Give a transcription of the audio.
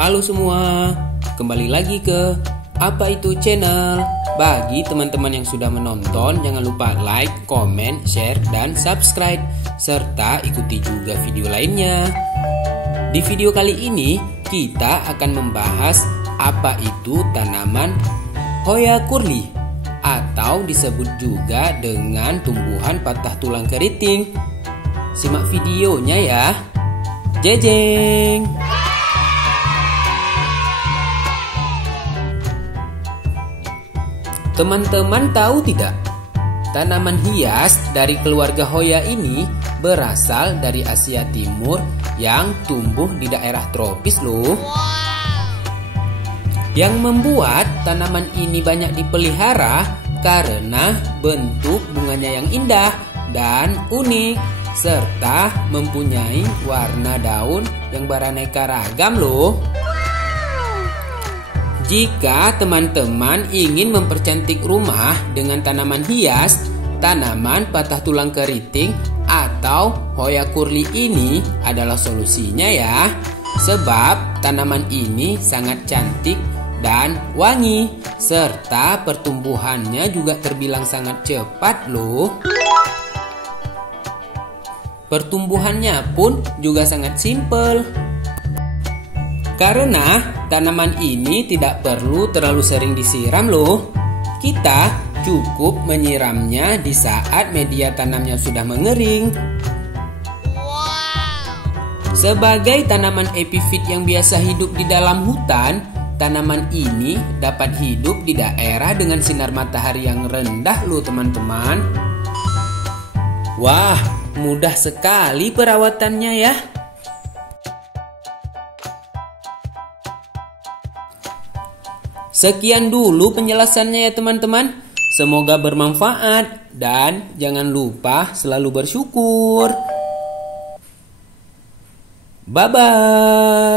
Halo semua, kembali lagi ke Apa Itu Channel. Bagi teman-teman yang sudah menonton, jangan lupa like, komen, share, dan subscribe, serta ikuti juga video lainnya. Di video kali ini, kita akan membahas apa itu tanaman Hoya curly, atau disebut juga dengan tumbuhan patah tulang keriting. Simak videonya ya. Jejeng! Teman-teman tahu tidak? Tanaman hias dari keluarga Hoya ini berasal dari Asia Timur yang tumbuh di daerah tropis loh. Yang membuat tanaman ini banyak dipelihara karena bentuk bunganya yang indah dan unik, serta mempunyai warna daun yang beraneka ragam loh. Jika teman-teman ingin mempercantik rumah dengan tanaman hias, tanaman patah tulang keriting atau Hoya curly ini adalah solusinya ya. Sebab tanaman ini sangat cantik dan wangi, serta pertumbuhannya juga terbilang sangat cepat loh. Pertumbuhannya pun juga sangat simpel. Karena tanaman ini tidak perlu terlalu sering disiram loh. Kita cukup menyiramnya di saat media tanamnya sudah mengering. Sebagai tanaman epifit yang biasa hidup di dalam hutan, tanaman ini dapat hidup di daerah dengan sinar matahari yang rendah loh teman-teman. Wah, mudah sekali perawatannya ya. Sekian dulu penjelasannya ya teman-teman. Semoga bermanfaat dan jangan lupa selalu bersyukur. Bye-bye.